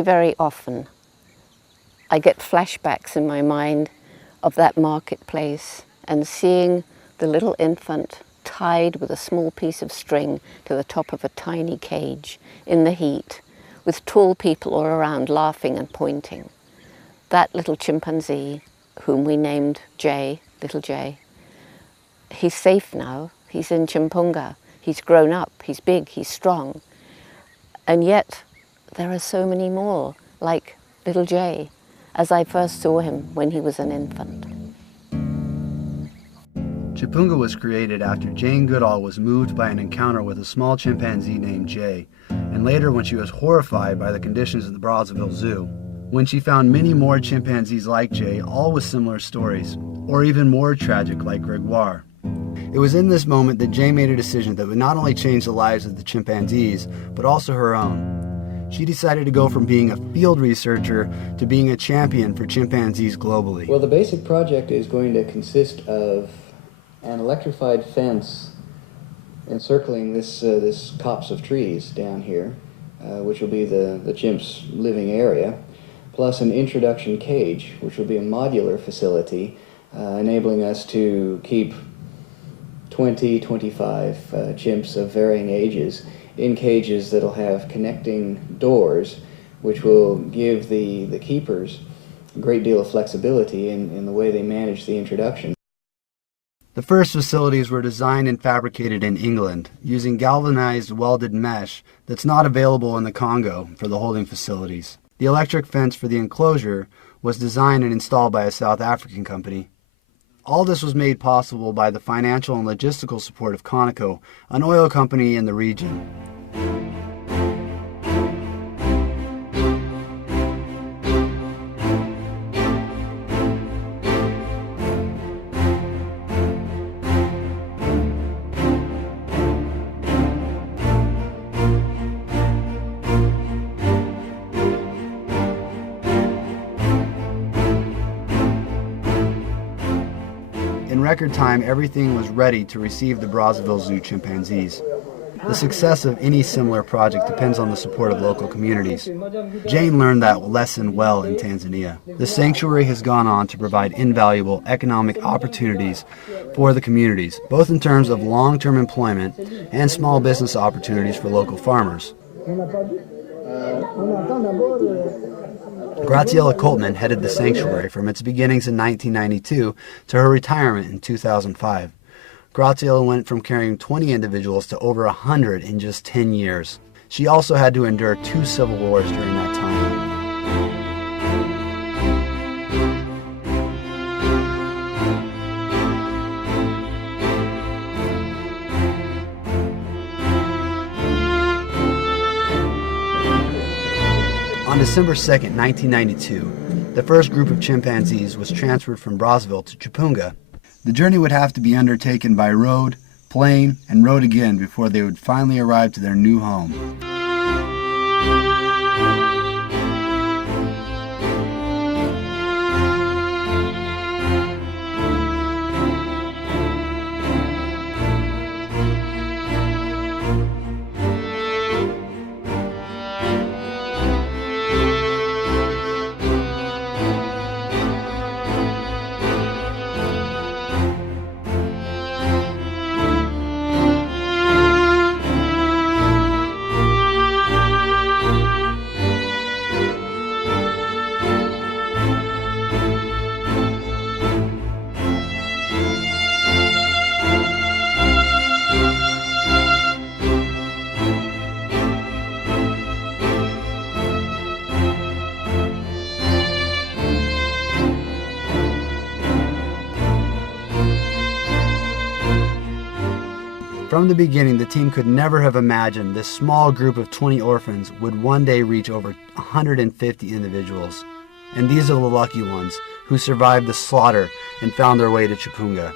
Very, very often I get flashbacks in my mind of that marketplace and seeing the little infant tied with a small piece of string to the top of a tiny cage in the heat, with tall people all around laughing and pointing. That little chimpanzee, whom we named Jay, little Jay, he's safe now. He's in Tchimpounga. He's grown up, he's big, he's strong. And yet there are so many more, like little Jay, as I first saw him when he was an infant. Tchimpounga was created after Jane Goodall was moved by an encounter with a small chimpanzee named Jay, and later when she was horrified by the conditions of the Brazzaville Zoo. When she found many more chimpanzees like Jay, all with similar stories, or even more tragic like Gregoire. It was in this moment that Jay made a decision that would not only change the lives of the chimpanzees, but also her own. She decided to go from being a field researcher to being a champion for chimpanzees globally. Well, the basic project is going to consist of an electrified fence encircling this copse of trees down here, which will be the chimps' living area, plus an introduction cage, which will be a modular facility, enabling us to keep 20, 25 chimps of varying ages in cages that'll have connecting doors, which will give the keepers a great deal of flexibility in the way they manage the introduction. The first facilities were designed and fabricated in England using galvanized welded mesh that's not available in the Congo for the holding facilities. The electric fence for the enclosure was designed and installed by a South African company. All this was made possible by the financial and logistical support of Conoco, an oil company in the region. In record time, everything was ready to receive the Brazzaville Zoo chimpanzees. The success of any similar project depends on the support of local communities. Jane learned that lesson well in Tanzania. The sanctuary has gone on to provide invaluable economic opportunities for the communities, both in terms of long-term employment and small business opportunities for local farmers. Graziella Coltman headed the sanctuary from its beginnings in 1992 to her retirement in 2005. Graziella went from carrying 20 individuals to over 100 in just 10 years. She also had to endure 2 civil wars during that time. On December 2, 1992, the first group of chimpanzees was transferred from Brazzaville to Tchimpounga. The journey would have to be undertaken by road, plane, and road again before they would finally arrive to their new home. From the beginning, the team could never have imagined this small group of 20 orphans would one day reach over 150 individuals. And these are the lucky ones who survived the slaughter and found their way to Tchimpounga.